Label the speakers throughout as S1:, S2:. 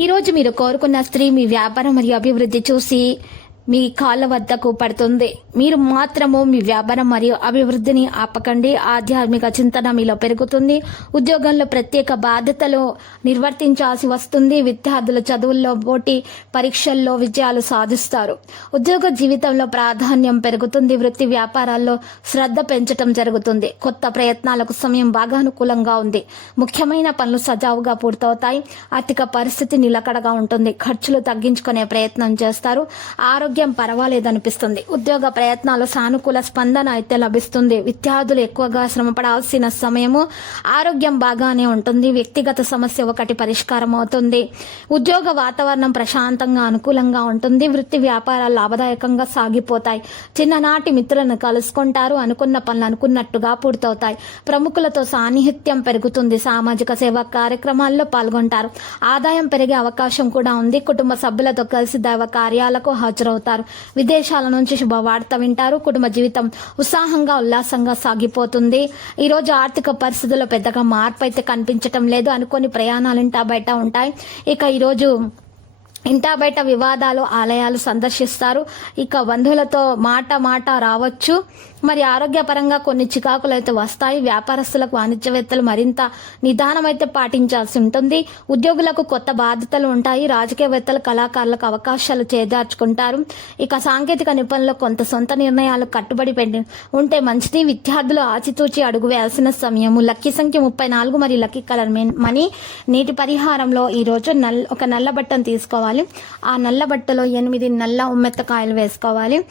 S1: ఈరోజు మీరు కోరుకున్న స్త్రీ మీ వ్యాపారం మరియు అభివృద్ధి చూసి మీ కాళ్ళ వద్దకు పడుతుంది. మీరు మాత్రము మీ వ్యాపారం మరియు అభివృద్ధిని ఆపకండి. ఆధ్యాత్మిక చింతన మీలో పెరుగుతుంది. ఉద్యోగంలో ప్రత్యేక బాధ్యతలు నిర్వర్తించాల్సి వస్తుంది. విద్యార్థుల చదువుల్లో పోటీ పరీక్షల్లో విజయాలు సాధిస్తారు. ఉద్యోగ జీవితంలో ప్రాధాన్యం పెరుగుతుంది. వృత్తి వ్యాపారాల్లో శ్రద్ధ పెంచటం జరుగుతుంది. కొత్త ప్రయత్నాలకు సమయం బాగా అనుకూలంగా ఉంది. ముఖ్యమైన పనులు సజావుగా పూర్తవుతాయి. ఆర్థిక పరిస్థితి నిలకడగా ఉంటుంది. ఖర్చులు తగ్గించుకునే ప్రయత్నం చేస్తారు. ఆరోగ్యం పర్వాలేదనిపిస్తుంది. ఉద్యోగ ప్రయత్నాలు సానుకూల స్పందన అయితే లభిస్తుంది. విద్యార్థులు ఎక్కువగా శ్రమపడాల్సిన సమయము ఆరోగ్యం బాగానే ఉంటుంది. వ్యక్తిగత సమస్య ఒకటి పరిష్కారం అవుతుంది ఉద్యోగ వాతావరణం ప్రశాంతంగా అనుకూలంగా ఉంటుంది. వృత్తి వ్యాపారాలు లాభదాయకంగా సాగిపోతాయి. చిన్ననాటి మిత్రులను కలుసుకుంటారు. అనుకున్న పనులు అనుకున్నట్టుగా పూర్తవుతాయి. ప్రముఖులతో సాన్నిహిత్యం పెరుగుతుంది. సామాజిక సేవా కార్యక్రమాల్లో పాల్గొంటారు. ఆదాయం పెరిగే అవకాశం కూడా ఉంది. కుటుంబ సభ్యులతో కలిసి దైవ కార్యాలకు హాజరవుతారు. విదేశాల నుంచి శుభవార్త వింటారు. కుటుంబ జీవితం ఉత్సాహంగా ఉల్లాసంగా సాగిపోతుంది. ఈ రోజు ఆర్థిక పరిస్థితుల్లో పెద్దగా మార్పు అయితే కనిపించటం లేదు అనుకోని ప్రయాణాలు ఇంటా బయట ఉంటాయి. ఇక ఈరోజు ఇంటా బయట వివాదాలు ఆలయాలు సందర్శిస్తారు. ఇక బంధువులతో మాట మాట రావచ్చు. మరి ఆరోగ్యపరంగా కొన్ని చికాకులు అయితే వస్తాయి. వ్యాపారస్తులకు వాణిజ్యవేత్తలు మరింత నిదానమైతే పాటించాల్సి ఉంటుంది. ఉద్యోగులకు కొత్త బాధ్యతలు ఉంటాయి. రాజకీయవేత్తలు కళాకారులకు అవకాశాలు చేజార్చుకుంటారు. ఇక సాంకేతిక నిపుణులు కొంత సొంత నిర్ణయాలు కట్టుబడి పెట్టి ఉంటే మంచిది. విద్యార్థులు ఆచితూచి అడుగు వేయాల్సిన సమయము. లక్కీ సంఖ్య ముప్పై నాలుగు మరియు లక్కీ కలర్ మెన్- మనీ నీటి పరిహారంలో ఈ రోజు నల్ ఒక నల్ల బట్టను తీసుకోవాలి. ఆ నల్ల బట్టలో ఎనిమిది నల్ల ఉమ్మెత్తకాయలు వేసుకోవాలి.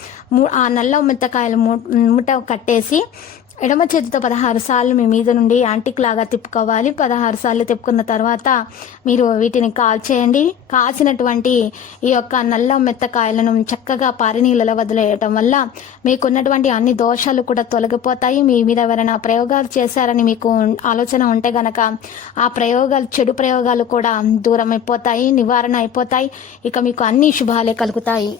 S1: ఆ నల్ల ఉమ్మెత్తకాయలు ము- కట్టేసి ఎడమ చేతితో పదహారు సార్లు మీ మీద నుండి యాంటిక్ లాగా తిప్పుకోవాలి. పదహారు సార్లు తిప్పుకున్న తర్వాత మీరు వీటిని కాల్చేయండి. కాల్చినటువంటి ఈ యొక్క నల్ల మెత్తకాయలను చక్కగా పారి నీళ్ళలో వదిలేయటం వల్ల మీకున్నటువంటి అన్ని దోషాలు కూడా తొలగిపోతాయి. మీ మీద ఎవరైనా ప్రయోగాలు చేశారని మీకు ఆలోచన ఉంటే గనక ఆ ప్రయోగాలు చెడు ప్రయోగాలు కూడా దూరం అయిపోతాయి నివారణ అయిపోతాయి. ఇక మీకు అన్ని శుభాలే కలుగుతాయి.